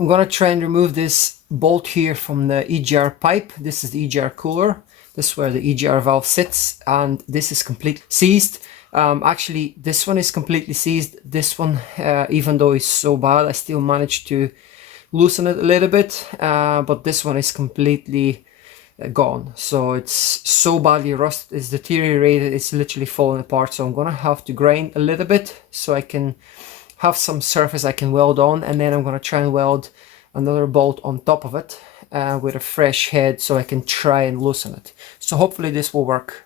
I'm gonna try and remove this bolt here from the EGR pipe. This is the EGR cooler. This is where the EGR valve sits, and this is completely seized. Actually, this one is completely seized. This one, even though it's so bad, I still managed to loosen it a little bit, but this one is completely gone. So it's so badly rusted, it's deteriorated, it's literally falling apart. So I'm gonna have to grind a little bit so I can have some surface I can weld on, and then I'm gonna try and weld another bolt on top of it with a fresh head so I can try and loosen it. So hopefully this will work.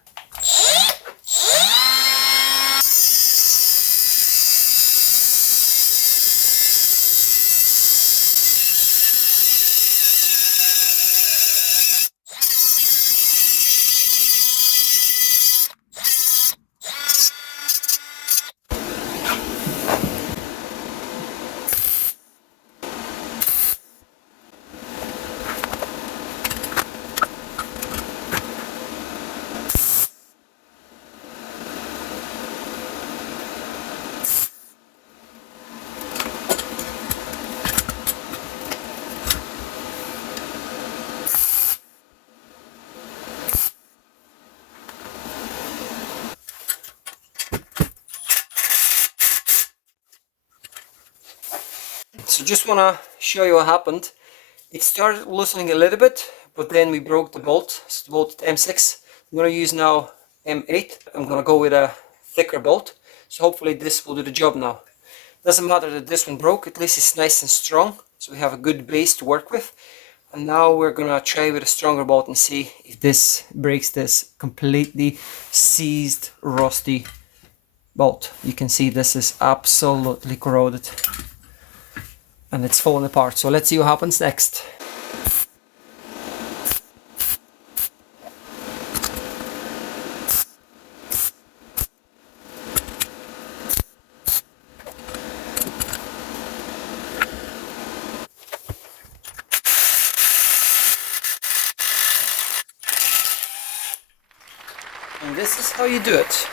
So just wanna show you what happened. It started loosening a little bit, but then we broke the bolt. So the bolt at M6. I'm gonna use now M8. I'm gonna go with a thicker bolt. So hopefully this will do the job now. Doesn't matter that this one broke, at least it's nice and strong. So we have a good base to work with. And now we're gonna try with a stronger bolt and see if this breaks this completely seized, rusty bolt. You can see this is absolutely corroded and it's falling apart. So let's see what happens next. And this is how you do it.